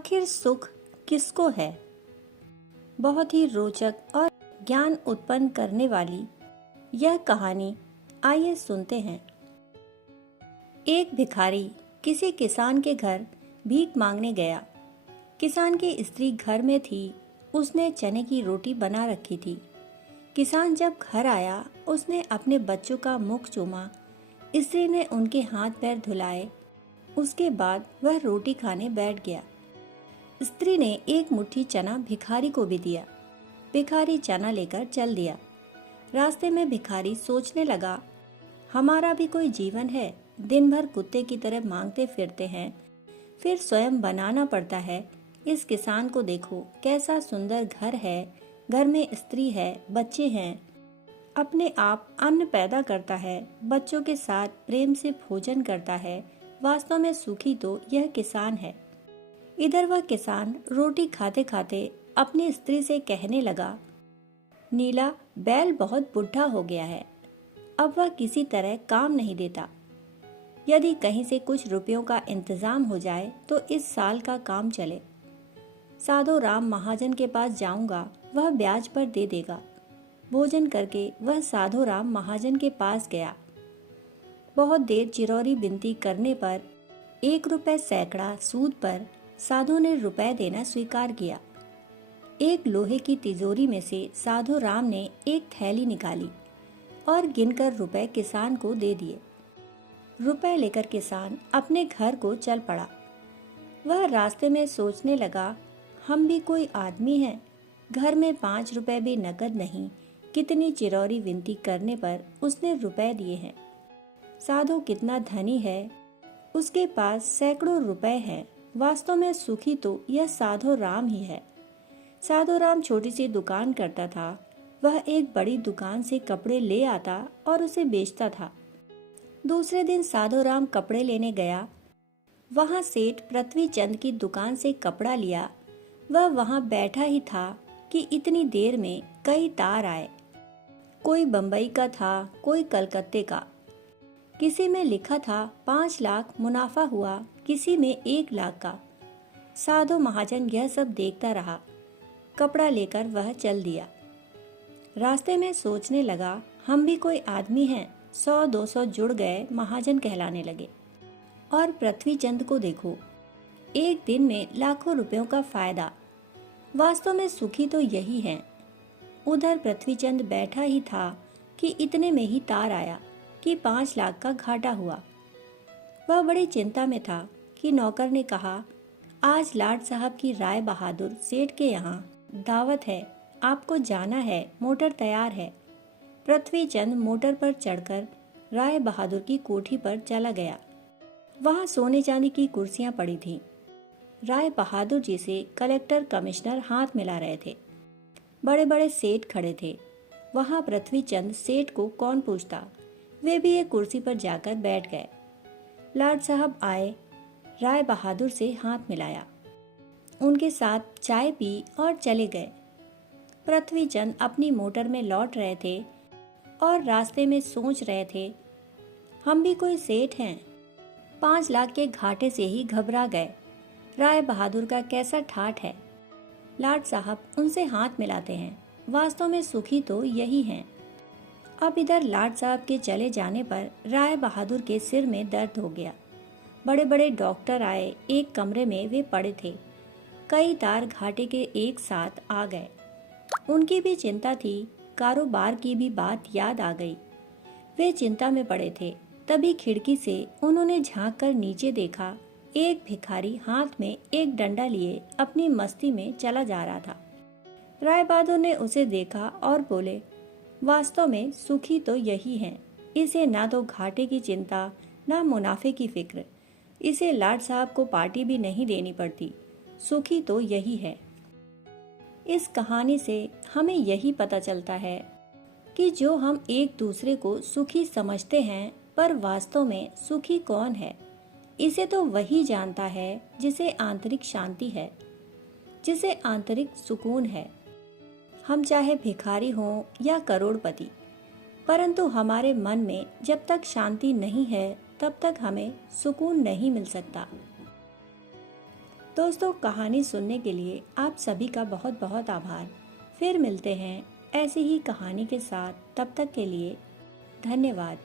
आखिर सुख किसको है? बहुत ही रोचक और ज्ञान उत्पन्न करने वाली यह कहानी आइए सुनते हैं। एक भिखारी किसी किसान के घर भीख मांगने गया। किसान की स्त्री घर में थी। उसने चने की रोटी बना रखी थी। किसान जब घर आया, उसने अपने बच्चों का मुख चूमा। स्त्री ने उनके हाथ पैर धुलाए। उसके बाद वह रोटी खाने बैठ गया। स्त्री ने एक मुट्ठी चना भिखारी को भी दिया। भिखारी चना लेकर चल दिया। रास्ते में भिखारी सोचने लगा, हमारा भी कोई जीवन है। दिन भर कुत्ते की तरह मांगते फिरते हैं, फिर स्वयं बनाना पड़ता है। इस किसान को देखो, कैसा सुंदर घर है, घर में स्त्री है, बच्चे हैं, अपने आप अन्न पैदा करता है, बच्चों के साथ प्रेम से भोजन करता है। वास्तव में सुखी तो यह किसान है। इधर वह किसान रोटी खाते खाते अपनी स्त्री से कहने लगा, नीला, बैल बहुत बुढ़ा हो गया है, अब वह किसी तरह काम नहीं देता। यदि कहीं से कुछ रुपयों का इंतजाम हो जाए तो इस साल का काम चले। साधु राम महाजन के पास जाऊंगा, वह ब्याज पर दे देगा। भोजन करके वह साधु राम महाजन के पास गया। बहुत देर चिरौरी विनती करने पर 1 रुपए सैकड़ा सूद पर साधु ने रुपए देना स्वीकार किया। एक लोहे की तिजोरी में से साधु राम ने एक थैली निकाली और गिनकर रुपए किसान को दे दिए। रुपए लेकर किसान अपने घर को चल पड़ा। वह रास्ते में सोचने लगा, हम भी कोई आदमी हैं, घर में 5 रुपए भी नकद नहीं। कितनी चिरौरी विनती करने पर उसने रुपए दिए हैं। साधु कितना धनी है, उसके पास सैकड़ों रुपए हैं। वास्तव में सुखी तो यह साधु राम ही है। साधु राम छोटी सी दुकान करता था। वह एक बड़ी दुकान से कपड़े ले आता और उसे बेचता था। दूसरे दिन साधु राम कपड़े लेने गया। वहां सेठ पृथ्वी चंद की दुकान से कपड़ा लिया। वह वहां बैठा ही था कि इतनी देर में कई तार आए। कोई बंबई का था, कोई कलकत्ते का। किसी में लिखा था 5 लाख मुनाफा हुआ, किसी में 1 लाख का। साधु महाजन यह सब देखता रहा। कपड़ा लेकर वह चल दिया। रास्ते में सोचने लगा, हम भी कोई आदमी हैं। 100-200 जुड़ गए, महाजन कहलाने लगे। और पृथ्वी चंद को देखो, एक दिन में लाखों रुपयों का फायदा। वास्तव में सुखी तो यही है। उधर पृथ्वी चंद बैठा ही था कि इतने में ही तार आया कि 5 लाख का घाटा हुआ। वह बड़ी चिंता में था कि नौकर ने कहा, आज लाट साहब की राय बहादुर सेठ के यहाँ दावत है, आपको जाना है, मोटर तैयार है। पृथ्वी चंद मोटर पर चढ़कर राय बहादुर की कोठी पर चला गया। वहाँ सोने चांदी की कुर्सियां पड़ी थीं। राय बहादुर जी से कलेक्टर कमिश्नर हाथ मिला रहे थे। बड़े बड़े सेठ खड़े थे। वहाँ पृथ्वी चंद सेठ को कौन पूछता। वे भी एक कुर्सी पर जाकर बैठ गए। लाट साहब आए, राय बहादुर से हाथ मिलाया, उनके साथ चाय पी और चले गए। पृथ्वी चंद अपनी मोटर में लौट रहे थे और रास्ते में सोच रहे थे, हम भी कोई सेठ हैं। 5 लाख के घाटे से ही घबरा गए। राय बहादुर का कैसा ठाठ है। लाट साहब उनसे हाथ मिलाते हैं। वास्तव में सुखी तो यही हैं। अब इधर लाट साहब के चले जाने पर राय बहादुर के सिर में दर्द हो गया। बड़े बड़े डॉक्टर आए। एक कमरे में वे पड़े थे। कई तार घाटे के एक साथ आ गए। उनकी भी चिंता थी। कारोबार की भी बात याद आ गई। वे चिंता में पड़े थे। तभी खिड़की से उन्होंने झांक कर नीचे देखा। एक भिखारी हाथ में एक डंडा लिए अपनी मस्ती में चला जा रहा था। राय बहादुर ने उसे देखा और बोले, वास्तव में सुखी तो यही है। इसे ना तो घाटे की चिंता, ना मुनाफे की फिक्र। इसे लाट साहब को पार्टी भी नहीं देनी पड़ती। सुखी तो यही है। इस कहानी से हमें यही पता चलता है कि जो हम एक दूसरे को सुखी समझते हैं, पर वास्तव में सुखी कौन है, इसे तो वही जानता है जिसे आंतरिक शांति है, जिसे आंतरिक सुकून है। हम चाहे भिखारी हों या करोड़पति, परंतु हमारे मन में जब तक शांति नहीं है, तब तक हमें सुकून नहीं मिल सकता। दोस्तों, कहानी सुनने के लिए आप सभी का बहुत बहुत आभार। फिर मिलते हैं ऐसी ही कहानी के साथ। तब तक के लिए धन्यवाद।